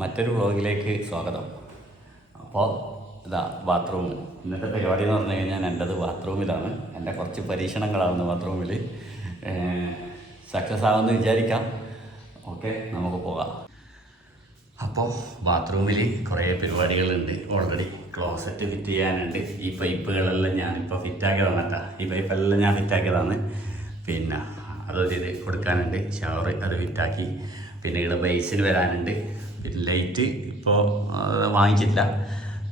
മറ്റൊരു വ്ളോഗിലേക്ക് സ്വാഗതം. അപ്പോൾ ഇതാ ബാത്റൂം ഇന്നത്തെ പരിപാടി എന്ന് പറഞ്ഞു കഴിഞ്ഞാൽ എന്റെത് ബാത്റൂമിലാണ് എന്റെ കുറച്ച് പരീക്ഷണങ്ങളാണ് ബാത്റൂമിൽ സക്സസ് ആവുമെന്ന് വിചാരിക്കാം. ഓക്കെ നമുക്ക് പോകാം. അപ്പോൾ ബാത്റൂമിൽ കുറേ പരിപാടികളുണ്ട്. ഓൾറെഡി ക്ലോസറ്റ് ഫിറ്റ് ചെയ്യാനുണ്ട്. ഈ പൈപ്പുകളെല്ലാം ഞാനിപ്പോൾ ഫിറ്റാക്കിയതാണ് കേട്ടോ. ഈ പൈപ്പെല്ലാം ഞാൻ ഫിറ്റാക്കിയതാണ് പിന്നെ അതൊരു ഇത് കൊടുക്കാനുണ്ട്. ഷവർ അത് ഫിറ്റാക്കി പിന്നെ ഇവിടെ ബേസിൽ വരാനുണ്ട്. ലൈറ്റ് ഇപ്പോൾ വാങ്ങിച്ചില്ല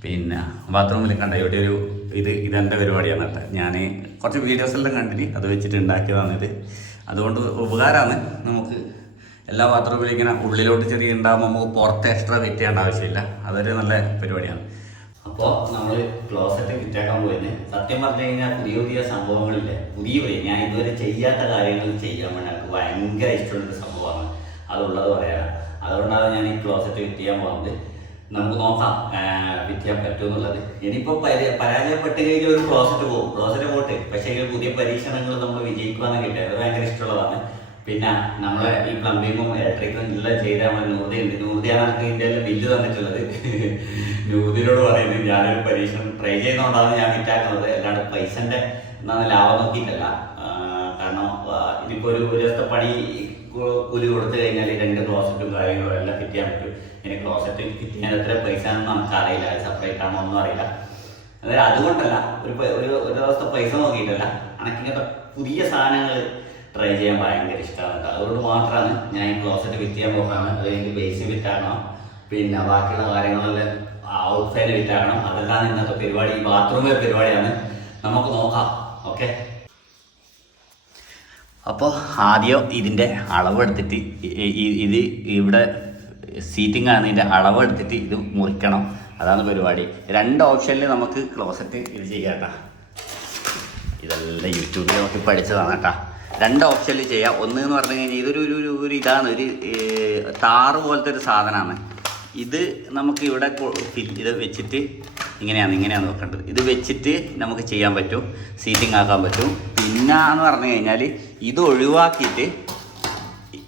പിന്നെ ബാത്റൂമിൽ കണ്ട ഇവിടെ ഒരു ഇത് ഇതെന്റെ പരിപാടിയാണ് കേട്ടോ. ഞാൻ കുറച്ച് വീഡിയോസെല്ലാം കണ്ടിട്ട് അത് വെച്ചിട്ട് ഉണ്ടാക്കിയതാണിത് അതുകൊണ്ട് ഉപകാരമാണ്. നമുക്ക് എല്ലാ ബാത്റൂമിലും ഇങ്ങനെ ഉള്ളിലോട്ട് ചെറിയ ഉണ്ടാകുമ്പോൾ നമുക്ക് പുറത്ത് എക്സ്ട്രാ ഫിറ്റ് ചെയ്യേണ്ട ആവശ്യമില്ല. അതൊരു നല്ല പരിപാടിയാണ്. അപ്പോൾ നമ്മൾ ക്ലോസറ്റ് ഫിറ്റാക്കാൻ പോയത് സത്യം പറഞ്ഞു കഴിഞ്ഞാൽ പുതിയ പുതിയ സംഭവങ്ങളില്ലേ? പുതിയ പുതിയ ഞാൻ ഇതുവരെ ചെയ്യാത്ത കാര്യങ്ങൾ ചെയ്യാൻ വേണ്ടി ഭയങ്കര ഇഷ്ടമുള്ളൊരു സംഭവമാണ്. അതുള്ളത് പറയാം. അതുകൊണ്ടാണ് ഞാൻ ഈ ക്ലോസറ്റ് ഫിറ്റ് ചെയ്യാൻ പോകുന്നത് നമുക്ക് നോക്കാം ഫിറ്റ് ചെയ്യാൻ പറ്റുമെന്നുള്ളത് ഇനിയിപ്പോൾ പരി പരാജയപ്പെട്ട് കഴിഞ്ഞാൽ ഒരു ക്ലോസറ്റ് പോകും ക്ലോസറ്റ് പോട്ടെ. പക്ഷേ ഈ പുതിയ പരീക്ഷണങ്ങൾ നമ്മൾ വിജയിക്കുവാന്ന് കിട്ടിയത് അത് ഭയങ്കര ഇഷ്ടമുള്ളതാണ്. പിന്നെ നമ്മളെ ഈ പ്ലംബിങ്ങും ഇലക്ട്രിക്കും എല്ലാം ചെയ്താൽ നമ്മൾ നൂതിയുണ്ട് നൂതിയാണ് എനിക്ക് ഇതിന്റെ എല്ലാം ബില്ല് തന്നിട്ടുള്ളത്. നൂതിനോട് പറയുന്നത് ഞാനൊരു പരീക്ഷണം ട്രൈ ചെയ്യുന്നതുകൊണ്ടാണ് ഞാൻ വിറ്റാക്കുന്നത്. അല്ലാണ്ട് പൈസന്റെ എന്നാണ് ലാഭം നോക്കിയിട്ടല്ല. കാരണം ഇതിപ്പോ ഒരു ഒരു ദിവസത്തെ പണി കൂലി കൊടുത്തു കഴിഞ്ഞാൽ രണ്ട് ക്ലോസറ്റും കാര്യങ്ങളും എല്ലാം ഫിറ്റ് ചെയ്യാൻ പറ്റും ഇനി ക്ലോസറ്റ് ഫിറ്റ് ചെയ്യാൻ എത്ര പൈസ നമുക്ക് അറിയില്ല സെപ്പറേറ്റ് ആണോ ഒന്നും അറിയില്ല. അതായത് അതുകൊണ്ടല്ല ഒരു ഒരു ദിവസത്തെ പൈസ നോക്കിയിട്ടല്ല അണക്കിങ്ങനത്തെ പുതിയ സാധനങ്ങൾ ട്രൈ ചെയ്യാൻ ഭയങ്കര ഇഷ്ടമാണ് അതുകൊണ്ട് മാത്രമാണ് ഞാൻ ഈ ക്ലോസറ്റ് ഫിറ്റ് ചെയ്യാൻ പോകാണ് അത് എനിക്ക് ബേസ് ഫിറ്റ് ആകണം പിന്നെ ബാക്കിയുള്ള കാര്യങ്ങളെല്ലാം ഔട്ട് സൈഡ് ഫിറ്റ് ആകണം അതെല്ലാം ഇന്നത്തെ പരിപാടി ഈ ബാത്റൂമിലെ പരിപാടിയാണ്. നമുക്ക് നോക്കാം. ഓക്കെ അപ്പോൾ ആദ്യം ഇതിന്റെ അളവെടുത്തിട്ട് ഇത് ഇവിടെ സീറ്റിംഗ് ആണ് ഇതിന്റെ അളവെടുത്തിട്ട് ഇത് മുറിക്കണം. അതാണ് പരിപാടി. രണ്ട് ഓപ്ഷനിൽ നമുക്ക് ക്ലോസറ്റ് ഇത് ചെയ്യാം ഇതെല്ലാം യൂട്യൂബിൽ നോക്കി പഠിച്ചതാണ് കേട്ടോ രണ്ട് ഓപ്ഷനിൽ ചെയ്യാം. ഒന്ന് എന്ന് പറഞ്ഞു കഴിഞ്ഞാൽ ഇതൊരു ഒരു ഒരു ഇതാണ്. ഒരു താറ് പോലത്തെ ഒരു സാധനമാണ് ഇത് നമുക്ക് ഇവിടെ ഇത് വെച്ചിട്ട് ഇങ്ങനെയാണ് ഇങ്ങനെയാണ് നോക്കേണ്ടത് ഇത് വെച്ചിട്ട് നമുക്ക് ചെയ്യാൻ പറ്റും സീറ്റിംഗ് ആക്കാൻ പറ്റും. പിന്നെ എന്ന് പറഞ്ഞു കഴിഞ്ഞാൽ ഇത് ഒഴിവാക്കിയിട്ട്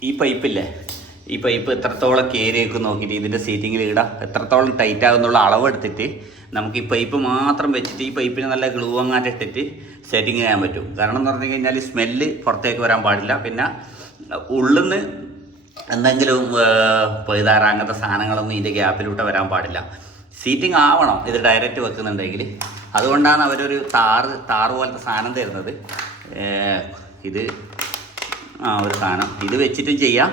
ഈ പൈപ്പില്ലേ ഈ പൈപ്പ് എത്രത്തോളം കയറി വെക്കും നോക്കിയിട്ട് ഇതിന്റെ സീറ്റിങ്ങിൽ ഇടാം എത്രത്തോളം ടൈറ്റ് ആകുന്നുള്ള അളവെടുത്തിട്ട് നമുക്ക് ഈ പൈപ്പ് മാത്രം വെച്ചിട്ട് ഈ പൈപ്പിന് നല്ല ഗ്ലൂ അങ്ങാട്ട് ഇട്ടിട്ട് സെറ്റിങ് ചെയ്യാൻ പറ്റും. കാരണം എന്ന് പറഞ്ഞു കഴിഞ്ഞാൽ സ്മെല്ല് പുറത്തേക്ക് വരാൻ പാടില്ല. പിന്നെ ഉള്ളിൽ നിന്ന് എന്തെങ്കിലും പൊയ്താറ അങ്ങനത്തെ സാധനങ്ങളൊന്നും ഇതിന്റെ ഗ്യാപ്പിലൂടെ വരാൻ പാടില്ല. സീറ്റിംഗ് ആവണം ഇത് ഡയറക്റ്റ് വെക്കുന്നുണ്ടെങ്കിൽ. അതുകൊണ്ടാണ് അവരൊരു താറ് താറ് പോലത്തെ സാധനം തരുന്നത്. ഇത് ആ ഒരു സാധനം. ഇത് വെച്ചിട്ടും ചെയ്യാം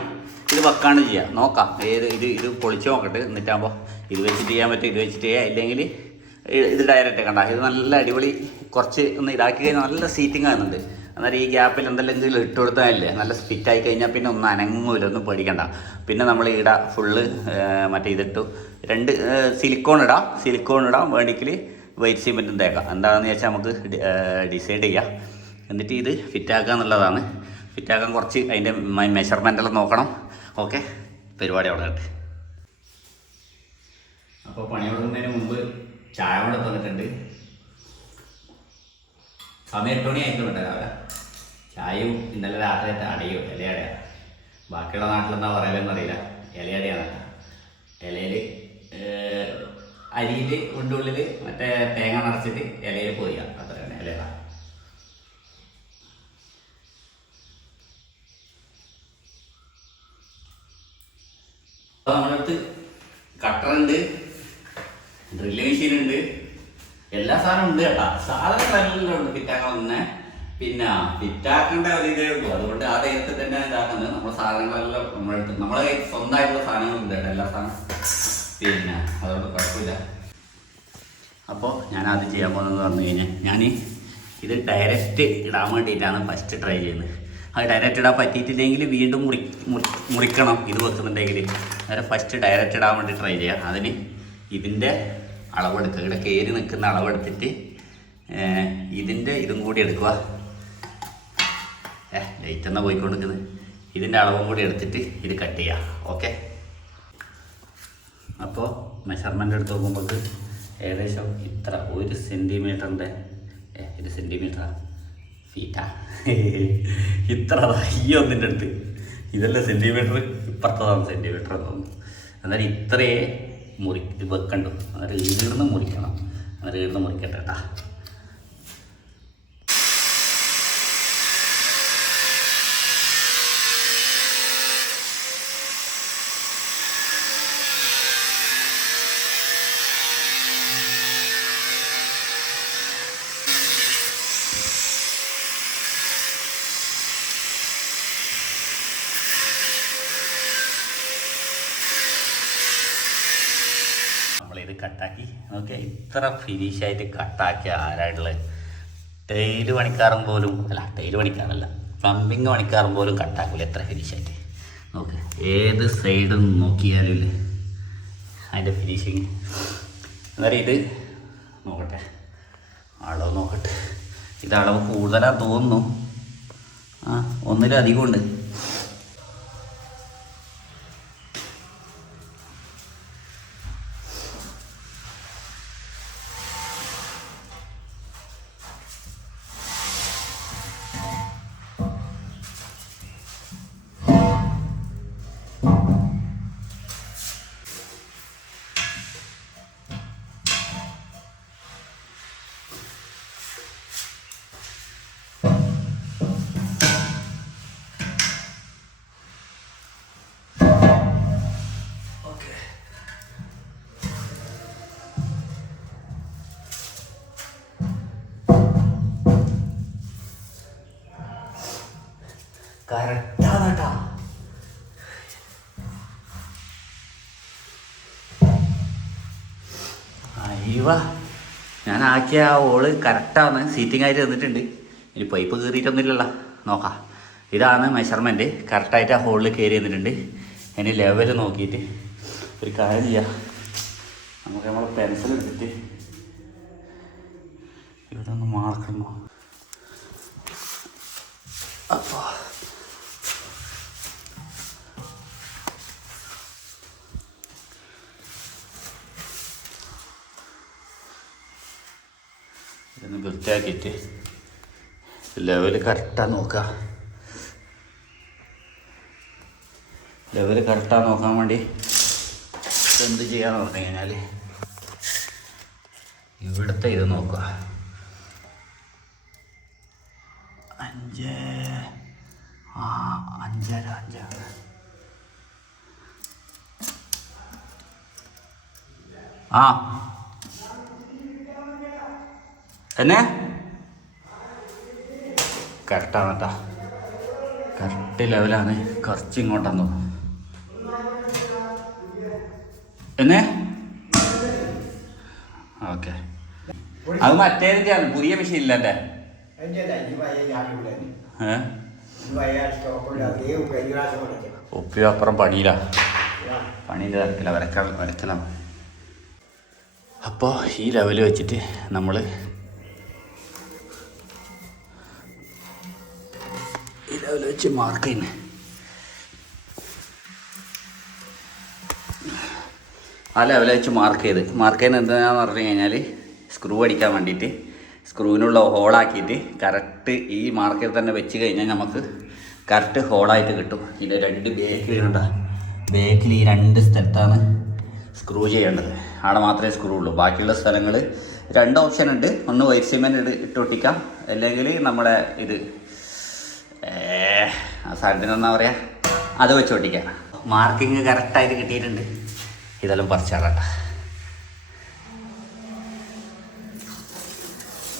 ഇത് വെക്കാണ്ട് ചെയ്യാം. നോക്കാം ഏത് ഇത് ഇത് പൊളിച്ച് നോക്കട്ടെ. എന്നിട്ടാകുമ്പോൾ ഇത് വെച്ചിട്ട് ചെയ്യാൻ പറ്റും ഇത് വെച്ചിട്ട് ചെയ്യാം. ഇല്ലെങ്കിൽ ഇത് ഡയറക്റ്റ് കണ്ട. ഇത് നല്ല അടിപൊളി കുറച്ച് ഒന്ന് ഇതാക്കി കഴിഞ്ഞാൽ നല്ല സീറ്റിംഗ് ആകുന്നുണ്ട്. അന്നേരം ഈ ഗ്യാപ്പിൽ എന്തെങ്കിലും ഇട്ട് കൊടുത്താലല്ലേ നല്ല സ്പിറ്റ് ആയി കഴിഞ്ഞാൽ പിന്നെ ഒന്നും അനങ്ങൂല ഒന്നും പേടിക്കണ്ട. പിന്നെ നമ്മൾ ഇട ഫുള്ള് മറ്റേ ഇതിട്ടു. രണ്ട് സിലിക്കോൺ ഇടാം. സിലിക്കോൺ ഇടാം. വേണമെങ്കിൽ വൈറ്റ് സിമെന്റും തേക്കാം. എന്താണെന്ന് വെച്ചാൽ നമുക്ക് ഡിസൈഡ് ചെയ്യാം. എന്നിട്ട് ഇത് ഫിറ്റാക്കുക എന്നുള്ളതാണ്. ഫിറ്റാക്കാൻ കുറച്ച് അതിന്റെ മെഷർമെന്റെല്ലാം നോക്കണം. ഓക്കെ പരിപാടി അവിടെ ഉണ്ട് അപ്പോൾ പണി തുടങ്ങുന്നതിന് മുമ്പ് ചായ കൂടെ തന്നിട്ടുണ്ട്. സമയം എട്ട് മണി ആയിട്ടുണ്ട് രാവിലെ? ചായയും ഇന്നലെ രാത്രിയായിട്ട് അടയും ഇലയടയാണ് ബാക്കിയുള്ള നാട്ടിലെന്താ പറയലെന്ന് അറിയില്ല ഇലയടയാണ് ഇലയിൽ അരിയിൽ ഉണ്ടുള്ളിൽ മറ്റേ തേങ്ങ നിറച്ചിട്ട് ഇലയിൽ പോയില്ല തന്നെ ഇലയില അപ്പോൾ നമ്മളടുത്ത് കട്ടറുണ്ട് ഡ്രില്ല് മെഷീൻ ഉണ്ട് എല്ലാ സാധനവും ഉണ്ട് കേട്ടാ. സാധനം ഉണ്ട് ഫിറ്റാക്കാൻ തന്നെ പിന്നെ ഫിറ്റാക്കേണ്ട ഒരു ഇതേ ഉള്ളൂ. അതുകൊണ്ട് ആ ദൈവത്തിൽ തന്നെ ഇതാക്കുന്നത്. നമ്മുടെ സാധനങ്ങളെല്ലാം നമ്മുടെ അടുത്ത് നമ്മളെ കയ്യിൽ സ്വന്തമായിട്ടുള്ള സാധനങ്ങളുണ്ട് കേട്ടോ എല്ലാ സാധനം പിന്നെ അതുകൊണ്ട് കുഴപ്പമില്ല. അപ്പോൾ ഞാൻ ആദ്യം ചെയ്യാൻ പോകുന്നത് പറഞ്ഞു കഴിഞ്ഞാൽ ഞാൻ ഇത് ഡയറക്റ്റ് ഇടാൻ വേണ്ടിയിട്ടാണ് ഫസ്റ്റ് ട്രൈ ചെയ്യുന്നത്. അത് ഡയറക്റ്റ് ഇടാൻ പറ്റിയിട്ടില്ലെങ്കിൽ വീണ്ടും മുറി മുറിക്കണം ഇത് വെക്കുന്നുണ്ടെങ്കിൽ. അന്നേരം ഫസ്റ്റ് ഡയറക്റ്റ് ഇടാൻ വേണ്ടി ട്രൈ ചെയ്യാം. അതിന് ഇതിന്റെ അളവെടുക്കുക. ഇവിടെ കയറി നിൽക്കുന്ന അളവെടുത്തിട്ട് ഇതിന്റെ ഇതും കൂടി എടുക്കുക. ഏ ലൈറ്റ് എന്നാ പോയിക്കൊണ്ടിരിക്കുന്നത്? ഇതിന്റെ അളവും കൂടി എടുത്തിട്ട് ഇത് കട്ട് ചെയ്യാം ഓക്കെ അപ്പോൾ മെഷർമെന്റ് എടുത്ത് നോക്കുമ്പോൾ ഏകദേശം ഇത്ര ഒരു സെന്റിമീറ്ററിന്റെ ഒരു സെന്റിമീറ്ററാ ഫീറ്റാ ഇത്ര ഈ ഒന്നിന്റെ അടുത്ത്. ഇതല്ല സെന്റിമീറ്റർ ഇപ്പുറത്തതാണ് സെന്റിമീറ്റർ തോന്നുന്നു. എന്നാലും ഇത്രയേ മുറി വെക്കണ്ടു അന്നേരം ഈർന്ന് മുറിക്കണം. അന്നേരം ഈർന്ന് മുറിക്കട്ടെ കേട്ടാ നമ്മളിത് കട്ടാക്കി? നോക്കിയാൽ ഇത്ര ഫിനിഷായിട്ട് കട്ടാക്കിയ ആരായിട്ടുള്ളത്? ടൈൽ പണിക്കാരൻ പോലും അല്ല ടൈൽ പണിക്കാരല്ല പ്ലംബിങ് പണിക്കാരൻ പോലും കട്ടാക്കില്ല എത്ര ഫിനിഷായിട്ട് നോക്ക് ഏത് സൈഡും നോക്കിയാലും ഇല്ലേ? അതിന്റെ ഫിനിഷിങ് എന്നാലും ഇത് നോക്കട്ടെ. അളവ് നോക്കട്ടെ. ഇത് അളവ് കൂടുതലാണ് തോന്നുന്നു. ആ ഒന്നിലധികം ഉണ്ട് കറക്റ്റാണ് കേട്ടാ അയ്യവ ഞാൻ ആക്കിയ ആ ഓൾ കറക്റ്റാണ് സീറ്റിംഗ് ആയിട്ട് തന്നിട്ടുണ്ട്. ഇനി പൈപ്പ് കയറിയിട്ടൊന്നുമില്ലല്ലോ നോക്കാം. ഇതാണ് മെഷർമെന്റ് കറക്റ്റായിട്ട് ആ ഹോളിൽ കയറി തന്നിട്ടുണ്ട്. ഇനി ലെവൽ നോക്കിയിട്ട് ഒരു കാര്യം ചെയ്യാം. നമുക്ക് നമ്മളെ പെൻസിൽ എടുത്തിട്ട് ഇവിടെ ഒന്ന് മാർക്കണോ ഇതൊന്ന് ലെവൽ കറക്റ്റാ നോക്കുക ലെവൽ കറക്റ്റാ നോക്കാൻ വേണ്ടി എന്ത് ചെയ്യാന്ന് പറഞ്ഞു കഴിഞ്ഞാൽ ഇവിടുത്തെ ഇത് നോക്കുക അഞ്ച് ആ അഞ്ചര അഞ്ചര ആ. എന്നെ? കറക്റ്റാണ് കേട്ടാ കറക്റ്റ് ലെവലാണ്. കുറച്ച് ഇങ്ങോട്ടാന്ന് തോന്നുന്നു. എന്നെ? ഓക്കെ. അത് മറ്റേതിന്റെയാണ് പുതിയ മെഷീൻ ഇല്ല എന്റെ ഒപ്പിയോ അപ്പുറം പണിയില്ല. പണീന്റെ തിരക്കില്ല വരക്കാൻ വരക്കലാണ് അപ്പോൾ ഈ ലെവൽ വെച്ചിട്ട് നമ്മൾ ലെവൽ വെച്ച് മാർക്ക് ചെയ്യുന്നു ആ വെച്ച് മാർക്ക് ചെയ്ത്. മാർക്ക് ചെയ്യുന്നത് എന്താണെന്ന് പറഞ്ഞു കഴിഞ്ഞാൽ സ്ക്രൂ അടിക്കാൻ വേണ്ടിയിട്ട്. സ്ക്രൂവിനുള്ള ഹോളാക്കിയിട്ട് കറക്റ്റ് ഈ മാർക്കിൽ തന്നെ വെച്ച് കഴിഞ്ഞാൽ നമുക്ക് കറക്റ്റ് ഹോളായിട്ട് കിട്ടും. ഇതിന്റെ രണ്ട് ബേക്കിൽ കണ്ട? ബേക്കിൽ ഈ രണ്ട് സ്ഥലത്താണ് സ്ക്രൂ ചെയ്യേണ്ടത്. അവിടെ മാത്രമേ സ്ക്രൂ ഉള്ളൂ. ബാക്കിയുള്ള സ്ഥലങ്ങൾ രണ്ട് ഓപ്ഷൻ ഉണ്ട്. ഒന്ന് വൈറ്റ് സിമെന്റ് ഇട്ട് ഇട്ടൊട്ടിക്കാം അല്ലെങ്കിൽ നമ്മുടെ ഇത് സാധനത്തിന് എന്നാ പറയാ? അത് വെച്ചോട്ടിക്കാം മാർക്കിങ് കറക്റ്റായിട്ട് കിട്ടിയിട്ടുണ്ട്. ഇതെല്ലാം പറിച്ചാളട്ടെ.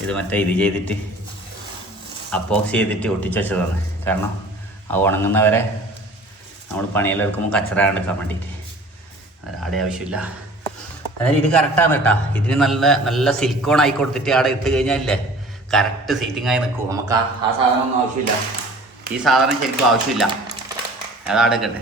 ഇത് മറ്റേ ഇത് ചെയ്തിട്ട് അപ്പോക്സ് ചെയ്തിട്ട് ഒട്ടിച്ചു വെച്ചതാണ്. കാരണം ആ ഉണങ്ങുന്നവരെ നമ്മൾ പണിയിലെടുക്കുമ്പോൾ എടുക്കാൻ വേണ്ടിയിട്ട്. ആടെ ആവശ്യമില്ല. അതായത് ഇത് കറക്റ്റാണ് കേട്ടോ. ഇതിന് നല്ല നല്ല സിലിക്കോൺ ആയി കൊടുത്തിട്ട് ആടെ ഇട്ട് കഴിഞ്ഞാലേ കറക്റ്റ് സീറ്റിംഗ് ആയി നിൽക്കും നമുക്ക് ആ സാധനമൊന്നും ആവശ്യമില്ല. ഈ സാധനം ശരിക്കും ആവശ്യമില്ല. അതാ എടുക്കട്ടെ.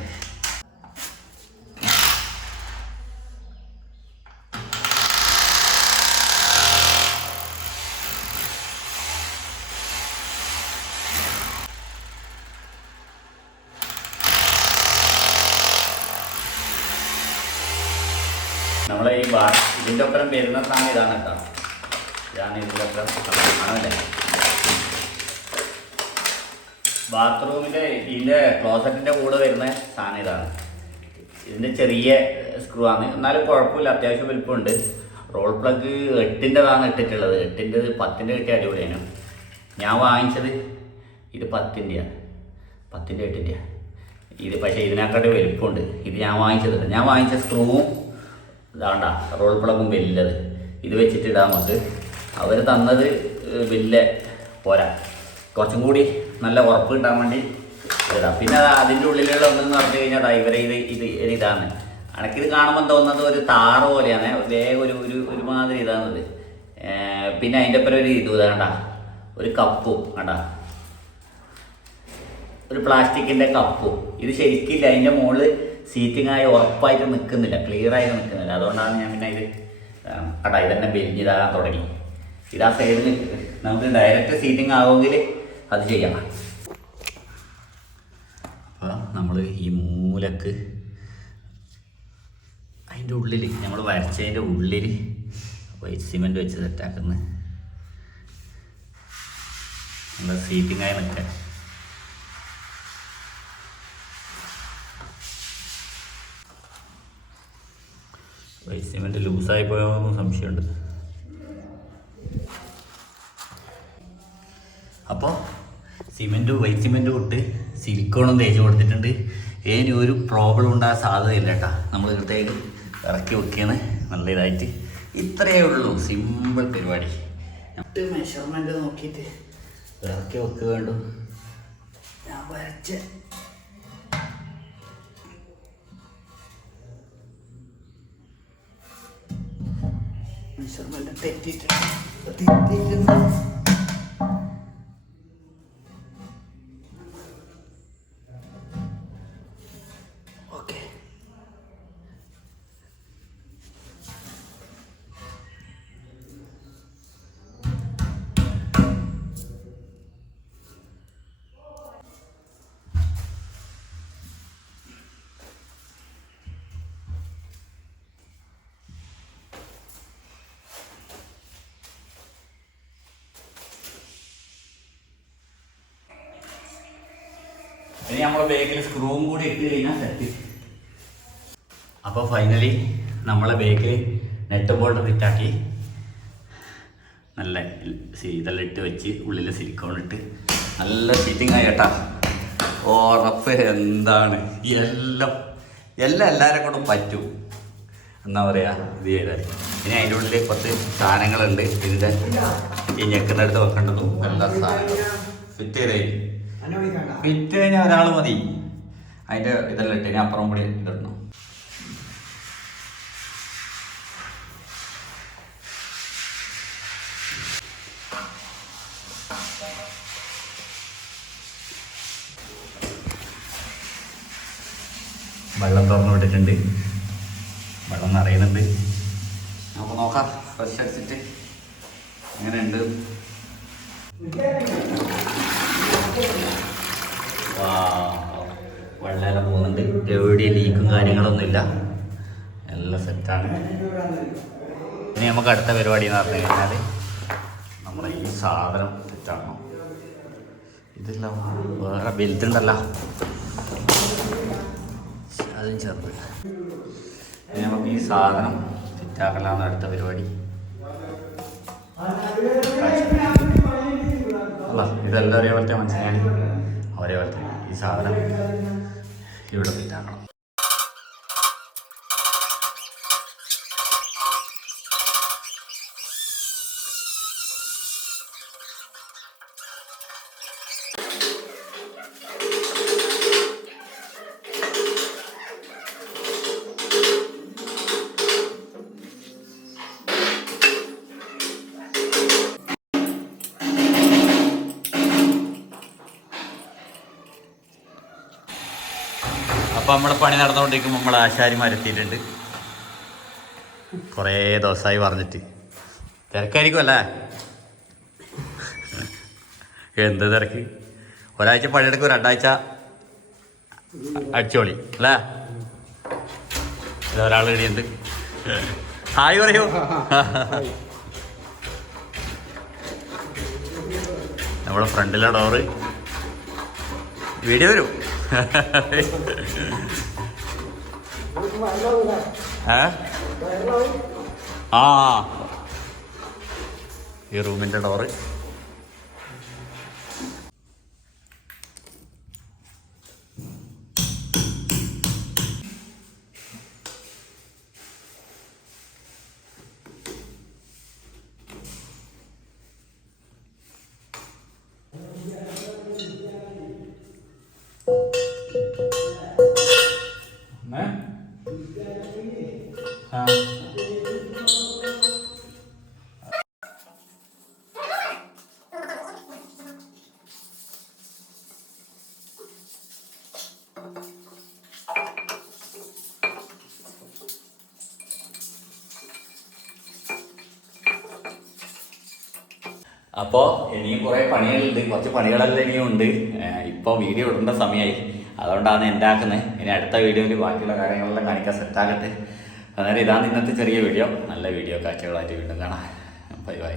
നമ്മളെ ഈ ബാ ഇതിന്റെ ഒപ്പം വരുന്ന സാധനം ഇതാണ് കേട്ടോ. ഇതാണ് ഇതിന്റെ ഒപ്പം ആണല്ലേ? ബാത്റൂമിന്റെ ഇതിന്റെ ക്ലോസറ്റിന്റെ കൂടെ വരുന്ന സാധനം ഇതാണ്. ഇതിന്റെ ചെറിയ സ്ക്രൂ ആണ്. എന്നാലും കുഴപ്പമില്ല അത്യാവശ്യം വലുപ്പമുണ്ട്. റോൾ പ്ലഗ് എട്ടിന്റെതാണ് ഇട്ടിട്ടുള്ളത്. എട്ടിന്റെ പത്തിന്റെ കിട്ടിയ അടിപൊളിയാണ്. ഞാൻ വാങ്ങിച്ചത് ഇത് പത്തിന്റെയാണ് പത്തിന്റെ എട്ടിന്റെയാണ് ഇത് പക്ഷേ ഇതിനെക്കാട്ടി വലുപ്പമുണ്ട്. ഇത് ഞാൻ വാങ്ങിച്ചതല്ല. ഞാൻ വാങ്ങിച്ച സ്ക്രൂവും ഇതാണ്ട റോൾ പ്ലഗും വലിയത് ഇത് വെച്ചിട്ട് ഇടാൻ നമുക്ക്. അവർ തന്നത് വലിയ പോരാ. കുറച്ചും കൂടി നല്ല ഉറപ്പ് കിട്ടാൻ വേണ്ടി ഇടാം പിന്നെ അത് അതിന്റെ ഉള്ളിലുള്ള ഒന്നെന്ന് പറഞ്ഞു കഴിഞ്ഞാൽ ഇവരെ ഇത് ഇത് ഇതാണ്. അനക്കിത് കാണുമ്പോൾ തോന്നുന്നത് ഒരു താറ് പോലെയാണ്. വേഗം ഒരു ഒരു ഒരുമാതിരി ഇതാണത് പിന്നെ അതിന്റെ ഒപ്പം ഒരു ഇതും ഇതാണ്ട ഒരു കപ്പും കണ്ട. ഒരു പ്ലാസ്റ്റിക്കിന്റെ കപ്പും. ഇത് ശരിക്കില്ല. അതിന്റെ മുകളിൽ സീറ്റിംഗ് ആയി ഉറപ്പായിട്ട് നിൽക്കുന്നില്ല ക്ലിയർ ആയിട്ട് നിൽക്കുന്നില്ല അതുകൊണ്ടാണ് ഞാൻ പിന്നെ ഇത് കടാ ഇതന്നെ ബെല്ലിതാകാൻ തുടങ്ങി. ഇതാ സൈഡിൽ നമുക്ക് ഡയറക്റ്റ് സീറ്റിംഗ് ആവുമെങ്കിൽ അത് ചെയ്യണം അപ്പോൾ നമ്മൾ ഈ മൂലക്ക് അതിന്റെ ഉള്ളിൽ നമ്മൾ വരച്ചതിന്റെ ഉള്ളിൽ വൈറ്റ് സിമെന്റ് വെച്ച് സെറ്റാക്കുന്നു നമ്മുടെ സീറ്റിംഗ് ആയി നിൽക്കാൻ വൈറ്റ് സിമെന്റ് ലൂസായി പോയോന്നും സംശയമുണ്ട്. അപ്പോൾ സിമെന്റ് വൈറ്റ് സിമെന്റും ഇട്ട് സിലിക്കോണും തേച്ച് കൊടുത്തിട്ടുണ്ട്. ഇനി ഒരു പ്രോബ്ലം ഉണ്ടാകാൻ സാധ്യതയില്ല കേട്ടോ. നമ്മൾ ഇവിടത്തേക്ക് ഇറക്കി വെക്കുകയാണ് നല്ല ഇതായിട്ട് ഇത്രയേ ഉള്ളൂ സിമ്പിൾ പരിപാടി. മെഷർമെന്റ് നോക്കിയിട്ട് ഇറക്കി വെക്കുക വേണ്ടു. ഞാൻ വരച്ച. മെഷർമെന്റ് തെറ്റിയിട്ടുണ്ട്. തെറ്റിയിട്ടുണ്ട്. ഇനി നമ്മൾ ബാഗിൽ സ്ക്രൂവും കൂടി ഇട്ട് കഴിഞ്ഞാൽ സെറ്റ് അപ്പോൾ ഫൈനലി നമ്മളെ ബാഗിൽ നെറ്റ് ബോൾട്ട് ഫിറ്റാക്കി നല്ല ഇതെല്ലാം ഇട്ട് വെച്ച് ഉള്ളിൽ സിലിക്കോൺ ഇട്ട്. നല്ല ഫിറ്റിംഗ് ആയി കേട്ടാ. ഉറപ്പ് എന്താണ്? എല്ലാം എല്ലാം എല്ലാവരെ കൊണ്ടും പറ്റും. എന്നാ പറയുക ഇത് ചെയ്താൽ ഇനി അതിന്റെ ഉള്ളിൽ കുറച്ച് സാധനങ്ങളുണ്ട്. ഇതിന്റെ ഈ ഞെക്കിന്റെ അടുത്ത് വെക്കേണ്ടതും. എല്ലാ സാധനങ്ങളും ഫിറ്റ് ചെയ്തേ. വിറ്റ് കഴിഞ്ഞാൽ ഒരാൾ മതി. അതിന്റെ ഇതെല്ലാം ഇട്ട് ഞാൻ അപ്പുറം കൂടി ഇടണം. വെള്ളം തുറന്നു വിട്ടിട്ടുണ്ട്. വെള്ളം നിറയുന്നുണ്ട്. നമുക്ക് നോക്കാം. ഫ്രഷ് അടിച്ചിട്ട്. എങ്ങനെയുണ്ട്? വെള്ളം പോകുന്നുണ്ട്. എവിടെയും ലീക്കും കാര്യങ്ങളൊന്നും ഇല്ല എല്ലാം സെറ്റാണ് ഇനി നമുക്ക് അടുത്ത പരിപാടി എന്ന് പറഞ്ഞു കഴിഞ്ഞാൽ നമ്മുടെ ഈ സാധനം സെറ്റാണോ ഇതില്ല വേറെ ബെൽറ്റ് ഉണ്ടല്ലോ. അതും ചേർത്ത് ഇനി നമുക്ക് ഈ സാധനം സെറ്റാക്കലാണ് അടുത്ത പരിപാടി. അല്ല ഇതെല്ലാം പറ്റാ മനസ്സിലായി ഒരേ തന്നെ ഈ സാധനം ഇവിടെ ഫിറ്റാക്കണം അപ്പം നമ്മുടെ പണി നടന്നുകൊണ്ടിരിക്കുമ്പോൾ നമ്മൾ ആശാരിമാർ എത്തിയിട്ടുണ്ട്. കുറേ ദിവസമായി പറഞ്ഞിട്ട്. തിരക്കായിരിക്കും അല്ലേ? എന്ത് തിരക്ക്? ഒരാഴ്ച പണിയെടുക്കും രണ്ടാഴ്ച അടിച്ചോളി അല്ലേ? ഒരാൾ ഇടിയുണ്ട് ഹായ് പറയൂ. നമ്മുടെ ഫ്രണ്ടിലെ ഡോറ്. വീഡിയോ വരും. ഏ ആ. ഈ റൂമിന്റെ ഡോറ്. അപ്പോൾ ഇനിയും കുറേ പണികളുണ്ട്. കുറച്ച് പണികളെല്ലാം ഇനിയും ഉണ്ട്. ഇപ്പോൾ വീഡിയോ ഇടേണ്ട സമയമായി അതുകൊണ്ടാണ് എന്റെ ആക്കുന്നത് ഇനി അടുത്ത വീഡിയോയിൽ ബാക്കിയുള്ള കാര്യങ്ങളെല്ലാം കാണിക്കാൻ സെറ്റാകട്ടെ അന്നേരം ഇതാണ് ഇന്നത്തെ ചെറിയ വീഡിയോ. നല്ല വീഡിയോ കാഴ്ചകളായിട്ട് വീണ്ടും കാണാം. Bye bye.